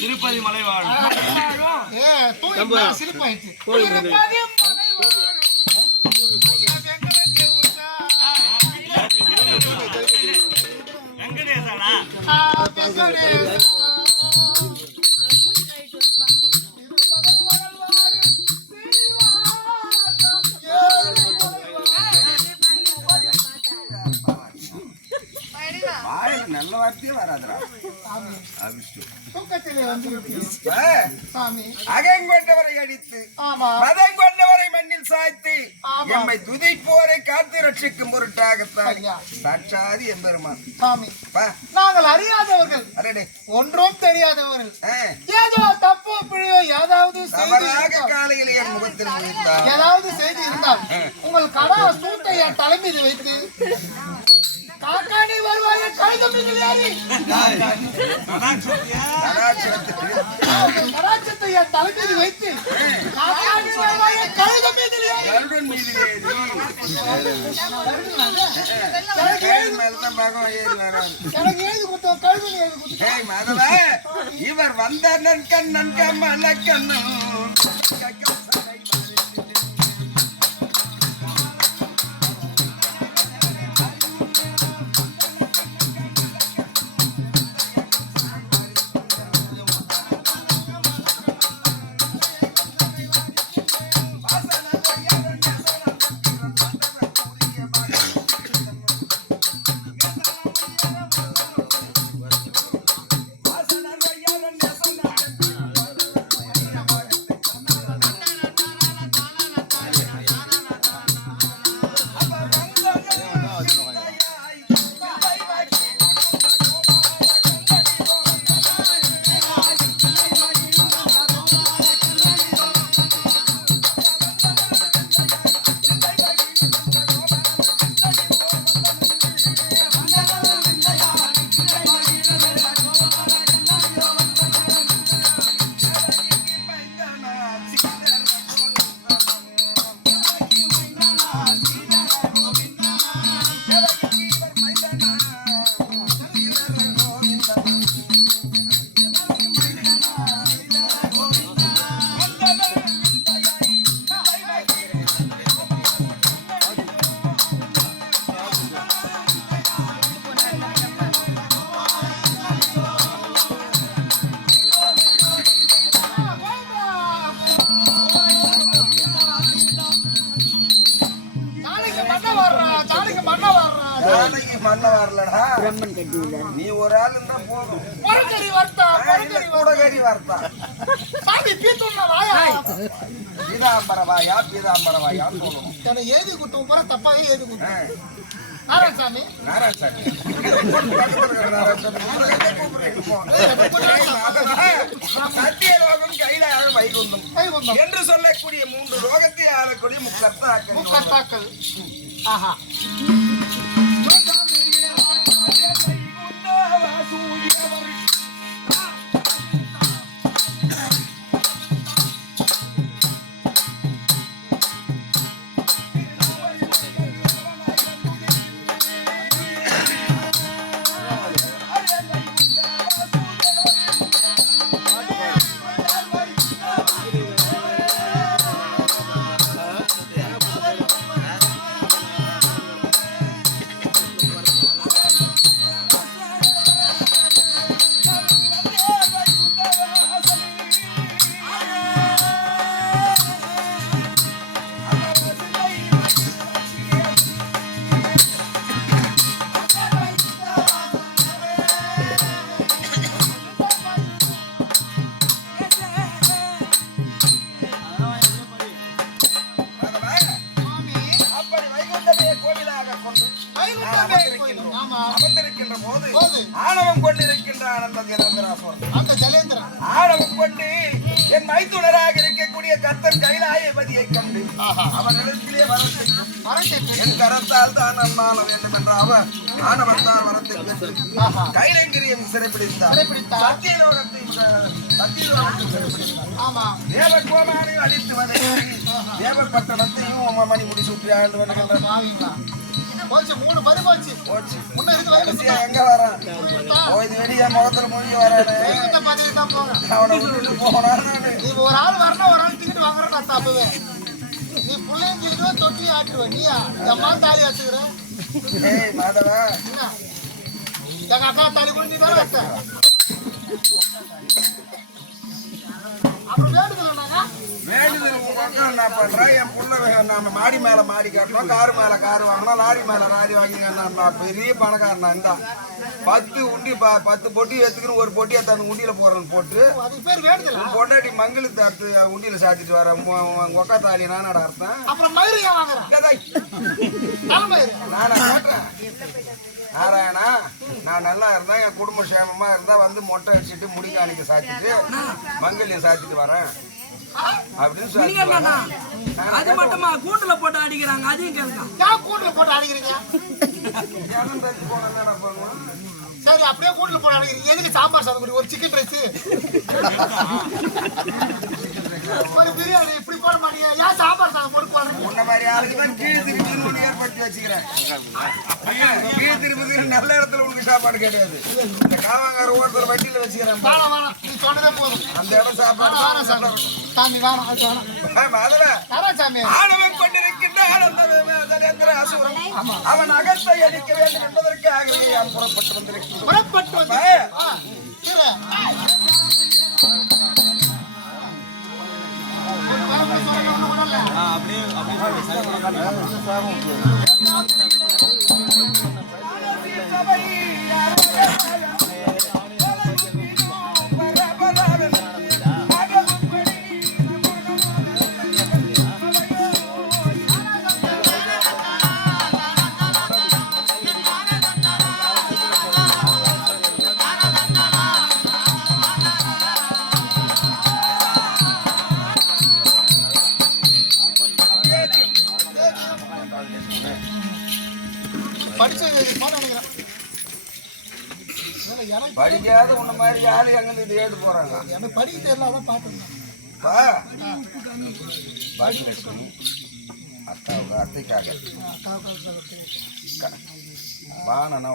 திருப்பதி மலைவாழ் நல்ல வார்த்தையே வராதுடா. அகங்கொண்டவரை அடித்து மதம் கொண்டவரை மண்ணில் சாய்த்து எம்மை துதிப்போரை காத்து ரட்சிக்கும் பொருட்டாகத்தான் சாட்சாதி எம்பெருமான். நாங்கள் அறியாதவர்கள், ஒன்றும் தெரியாதவர்கள், ஏதோ தப்போ பிழையோ ஏதாவது காலையில் என் முகத்தில் ஏதாவது செய்தி இருந்தால் உங்கள் கடா சூட்டை என் தலைமீது வைத்து காக்காணி வருவாய கழுதமில்லையாரி கடாட்சத்தை என் தலைமீது வைத்து காக்காணி வருவாய கழுதமில்லையாரி இவர் வந்த நன்கண் நன்கம்மல கண்ணு வரலடா. நீ ஒரு ஆள் இருந்தா போதும். முறக்கறி வறுத்தா, இல்ல கூடகறி வார்த்தா. சாமி பீத்துன்னா வாயா. பீதாம்பரவாயா பீதாம்பரவாயா சொல்லணும். எனக்கு ஏதி குட்டும் போற தப்பாவே ஏதி குட்டும். நாராயணசாமி நாராயணசாமி சத்தியலோகம் கைலாயம் வைகுந்தம் என்று சொல்லக்கூடிய 3 லோகத்தை ஆளக்கூடிய முக்கர்த்தாக்கள். ஆஹா அமர்ந்திருக்கின்ற போது ஆணவம் கொண்டிருக்கின்ற ஆணவம் கொண்டு என் மைத்துனராக இருக்கக்கூடிய கர்த்தன் கைலாயபதியை கண்டு அவன் நிலத்திலே வரத்தை என் கரத்தால் தான் அம்மான வேண்டும் என்ற அவன் ஆணவத்தான் வரத்தை பெற்று கைலங்கிரியம் சிறைப்பிடித்தார். சத்தியலோகத்தை சிறைப்பிடித்தார். தேவகோமானை அழித்து வந்து தேவப்பட்டணத்தையும் மணி முடி சுற்றி ஆண்டு வருகின்ற போச்சு 3 பரி போச்சு. முன்ன இருந்து வயசுல எங்க வரான் போய் வெடிய முகத்துல மொழி வரானே தான் போறேன். அவனை விட்டுட்டு போனான். நீ ஒரு ஆள் வரணும், ஒரு ஆள் டிக்கெட் வாங்குற நான் தப்புவே. நீ புள்ளையும் கிழிக்கோ தொட்டி ஆட்டுவேன். நீயா எம்மா தாலி வச்சுக்கிற? ஏய் மாதவா, எங்க அக்கா தாலி கொண்டு நீ தானே வச்ச. அப்புறம் வேண்டுதல் உங்க அக்கா என்ன பண்றேன்? என் புள்ள நம்ம மாடி மேல மாடி காட்டணும், காரு மேல காரு வாங்கணும், லாரி மேல லாரி வாங்கினா பெரிய பணக்காரனா இருந்தா 10 உண்டி 10 பொட்டி எடுத்துக்கின்னு ஒரு பொட்டியை தந்து உண்டியில போறேன்னு போட்டு பொண்டாட்டி மங்களுக்கு அறுத்து உண்டியில சாத்திட்டு வர ஒக்கா தாலி நானடா அர்த்தம். நானா கேட்டேன், நாராயணா நான் நல்லா இருந்தா என் குடும்ப சேமமா இருந்தா வந்து மொட்டை அடிச்சுட்டு முடிக்காணிக்க சாத்திட்டு மங்கல்யம் சாத்திட்டு வரேன் அப்படின்னு சொல்லி. அது மட்டுமா கூண்டுல போட்டு அடிக்கிறாங்க? அதையும் கேளுங்க. கூண்டுல போட்டு அடிக்கிறீங்க? சரி அப்படியே கூண்டுல போட்டு அடிக்கிறீங்க. எதுக்கு சாம்பார் சாதம், ஒரு சிக்கன் ரைஸ், ஒரு பிரியாணி இப்படி போட மாட்டீங்க? ஏன் சாம்பார் சாதம் போட்டு போடுறீங்க? உன்ன மாதிரி ஆளுக்கு தான் கீழ் திருப்பதி ஏற்படுத்தி வச்சுக்கிறேன். கீழ் திருப்பதி நல்ல இடத்துல உனக்கு சாப்பாடு கிடையாது. இந்த காவாங்கார ஓரத்துல வண்டியில வச்சுக்கிறேன். வேணாம் நீ சொன்னதே போதும். அந்த இடம் சாப்பாடு சாமி வேணாம் அது வேணாம். சாமி ஆணவம் கொண்டிருக்கின்ற அசுரம் அவன் அகத்தை அடிக்க வேண்டும் என்பதற்காகவே நான் புறப்பட்டு வந்திருக்கிறேன். புறப்பட்டு வந்து படிக்காத உன்ன மாதிரி ஆளு எங்க இது ஏட்டு போறாங்க. எனக்கு படிக்க தெரியல, அதான் பாத்துங்க. அத்தாவுக்கு அத்தைக்காக வாமன